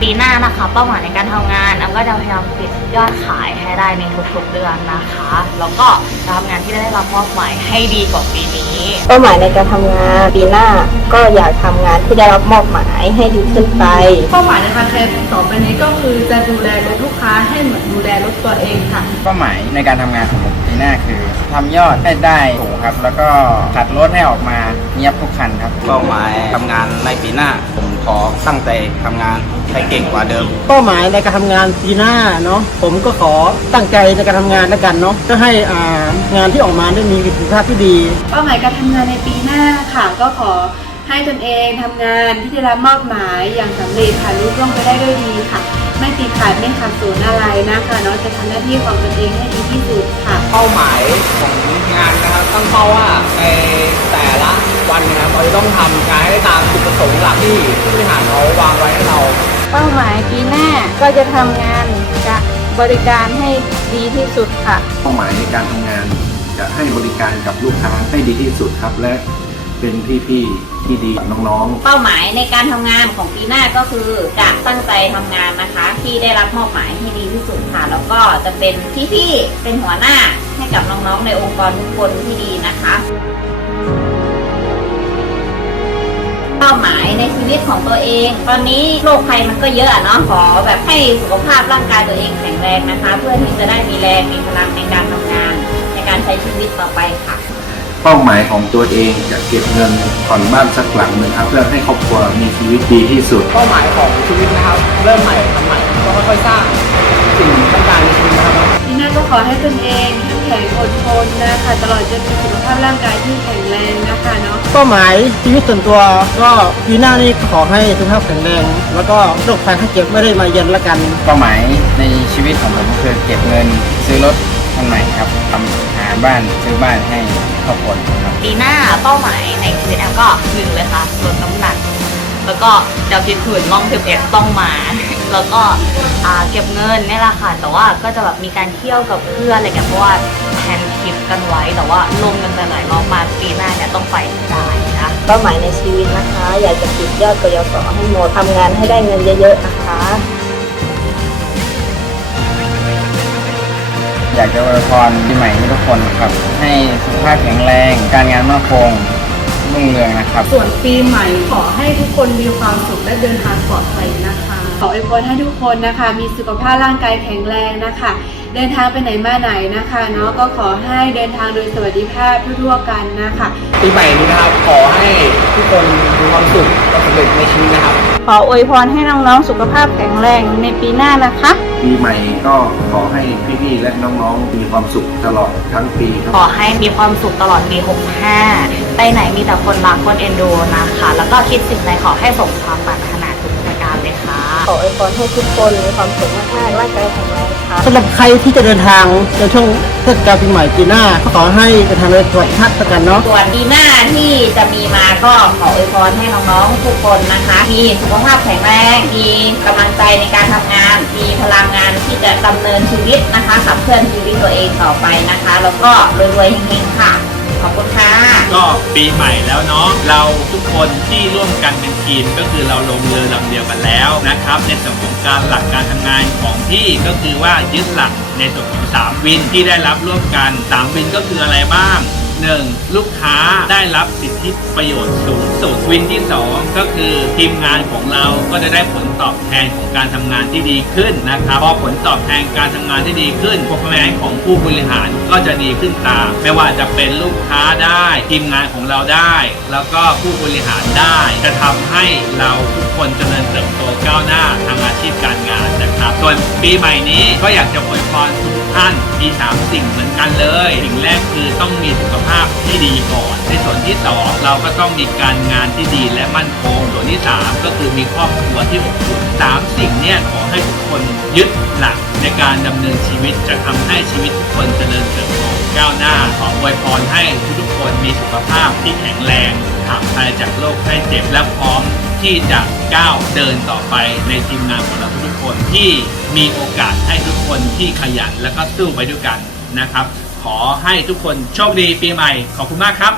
ปีหน้านะคะ เป้าหมายในการทำงานแอมก็จะพยายามปิดยอดขายให้ได้ในทุกๆเดือนนะคะ แล้วก็ทำงานที่ได้รับมอบหมายให้ดีกว่าปีนี้ เป้าหมายในการทำงานปีหน้า ก็อยากทำงานที่ได้รับมอบหมายให้ดีขึ้นไปเป้าหมายในการเทรนต่อไปนี้ก็คือจะดูแลรถลูกค้าให้เหมือนดูแลรถตัวเองค่ะเป้าหมายในการทำงานของผมปีหน้าคือทำยอดให้ได้สูงครับ แล้วก็ขัดรถให้ออกมาเงียบทุกคันครับเป้าหมายทำงานในปีหน้าผมขอตั้งใจทำงานให้เก่งกว่าเดิม เป้าหมายในการทำงานปีหน้าเนาะผมก็ขอตั้งใจในการทำงานแล้วกันเนาะก็ให้อ่างานที่ออกมาได้มีประสิทธิภาพที่ดี เป้าหมายการทำงานในปีหน้าค่ะ ก็ขอ ให้ตนเองทำงานที่ได้รับมอบหมายอย่างสำเร็จค่ะรุ่ร่วงไปได้ด้วยดีค่ะ ไม่ติดขัดไม่ขาดศูนย์อะไรนะคะเนาะจะทำหน้าที่ของตนเองให้ดีที่สุดค่ะ เป้าหมายของงานนะครับตั้งเป้าว่าในแต่ละวันนะครับเราจะต้องทำงานให้ตามจุดประสงค์หลักที่ผู้บริหารเขาวางไว้ให้เรา เป้าหมายปีหน้าก็จะทำงานกับบริการให้ดีที่สุดค่ะ เป้าหมายในการทำงานจะให้บริการกับลูกค้าให้ดีที่สุดครับและเป็นพี่ๆ ที่ดีกับน้องๆเป้าหมายในการทำงานของปีหน้าก็คือจะตั้งใจทำงานนะคะ ที่ได้รับมอบหมายให้ดีที่สุดค่ะ แล้วก็จะเป็นพี่ๆเป็นหัวหน้าให้กับน้องๆในองค์กรทุกคนที่ดีนะคะ เป้าหมายในชีวิตของตัวเอง ตอนนี้โรคภัยมันก็เยอะอะเนาะขอแบบให้สุขภาพร่างกายตัวเองแข็งแรงนะคะ เพื่อที่จะได้มีแรงมีพลังในการทำงาน ในการใช้ชีวิตต่อไปค่ะ เป้าหมายของตัวเองจะเก็บเงินผ่อนบ้านสักหลังหนึ่งครับเพื่อให้ครอบครัวมีชีวิตดีที่สุด เป้าหมายของชีวิตนะครับ เริ่มใหม่ทำใหม่ก็ค่อยๆสร้างสิ่งต้องการในชีวิตนะครับปีหน้าก็ขอให้ตนเองเข้มแข็งอดทนนะคะตลอดจนมีสุขภาพร่างกายที่แข็งแรงนะคะเนาะเป้าหมายชีวิตส่วนตัวก็ปีหน้านี้ขอให้สุขภาพแข็งแรง แล้วก็โรคภัยไข้เจ็บไม่ได้มาเยือนละกัน เป้าหมายในชีวิตของผมก็คือเก็บเงินซื้อรถ คันใหม่ครับทำหาบ้านซื้อบ้านให้ครอบครัวครับ ปีหน้าเป้าหมายในชีวิตแอมก็หนึ่งเลยค่ะลดน้ำหนัก แล้วก็จะพิสูจน์ล่องเทปเอสต้องมา แล้วก็อ่าเก็บเงินเนี่ยแหละค่ะ แต่ว่าก็จะแบบมีการเที่ยวกับเพื่อนอะไรกันเพราะว่าแผนทริปกันไว้ แต่ว่าลงกันไปหลายรอบมากปีหน้าเนี่ยต้องไปให้ได้นะ เป้าหมายในชีวิตนะคะ อยากจะปิดยอดกยศให้หมดทำงานให้ได้เงินเยอะๆนะคะ อยากจะอวยพรปีใหม่ให้ทุกคนครับ ให้สุขภาพแข็งแรง การงานมั่นคงรุ่งเรืองนะครับ ส่วนปีใหม่ขอให้ทุกคนมีความสุขและเดินทางปลอดภัยนะคะ ขออวยพรให้ทุกคนนะคะ มีสุขภาพร่างกายแข็งแรงนะคะ เดินทางไปไหนมาไหนนะคะเนาะก็ขอให้เดินทางโดยสวัสดิภาพทั่วๆกันนะคะ ปีใหม่นี้นะครับขอให้ทุกคนมีความสุขและสำเร็จในชีวิตนะครับ ขออวยพรให้น้องๆสุขภาพแข็งแรงในปีหน้านะคะ ปีใหม่ก็ขอให้พี่ๆและน้องๆ มีความสุขตลอดทั้งปีครับ ขอให้มีความสุขตลอดปี 65 ไปไหนมีแต่คนรักคนเอ็นดูนะคะ แล้วก็คิดสิ่งใดขอให้สมความปรารถนา ขออวยพรให้ทุกคนมีความสุขมากๆร่างกายแข็งแรงค่ะสำหรับใครที่จะเดินทางในช่วงเทศกาลปีใหม่ปีหน้าก็ขอให้เดินทางโดยสวัสดิภาพละกันเนาะ ส่วนปีหน้าที่จะมีมาก็ขออวยพรให้น้องๆทุกคนนะคะ มีสุขภาพแข็งแรง มีกำลังใจในการทำงาน มีพลังงานที่จะดำเนินชีวิตนะคะขับเคลื่อนชีวิตตัวเองต่อไปนะคะ แล้วก็รวยๆเฮงๆค่ะขอบคุณค่ะก็ ปีใหม่แล้วเนาะเราทุกคนที่ร่วมกันเป็นทีมก็คือเราลงเรือลำเดียวกันแล้วนะครับ ในส่วนของการหลักการทำงานของที่ก็คือว่ายึดหลักในส่วนของ3วินที่ได้รับร่วมกัน3วินก็คืออะไรบ้าง 1. ลูกค้าได้รับสิทธิประโยชน์สูงสุดวินที่ 2 ก็คือทีมงานของเราก็จะได้ผลตอบแทนของการทำงานที่ดีขึ้นนะครับพอผลตอบแทนการทำงานที่ดีขึ้นผลแรงของผู้บริหารก็จะดีขึ้นตาม ไม่ว่าจะเป็นลูกค้าได้ ทีมงานของเราได้ แล้วก็ผู้บริหารได้ จะทำให้เราทุกคนเจริญเติบโตก้าวหน้าทางอาชีพการงานนะครับส่วนปีใหม่นี้ก็อยากจะอวยพรทุก ท่านมีสามสิ่งเหมือนกันเลย สิ่งแรกคือต้องมีสุขภาพที่ดีก่อน ในส่วนที่สองเราก็ต้องมีการงานที่ดีและมั่นคง ส่วนที่สามก็คือมีครอบครัวที่อบอุ่นสามสิ่งเนี่ยขอให้ทุกคนยึดหลักในการดำเนินชีวิตจะทำให้ชีวิตทุกคนเจริญเติบโตก้าวหน้าขออวยพรให้ทุกๆคนมีสุขภาพที่แข็งแรงห่างไกลจากโรคไข้เจ็บและพร้อม ที่จะก้าวเดินต่อไปในทีมงานของเราทุกคนที่มีโอกาสให้ทุกคนที่ขยันและก็สู้ไปด้วยกันนะครับ ขอให้ทุกคนโชคดีปีใหม่ ขอบคุณมากครับ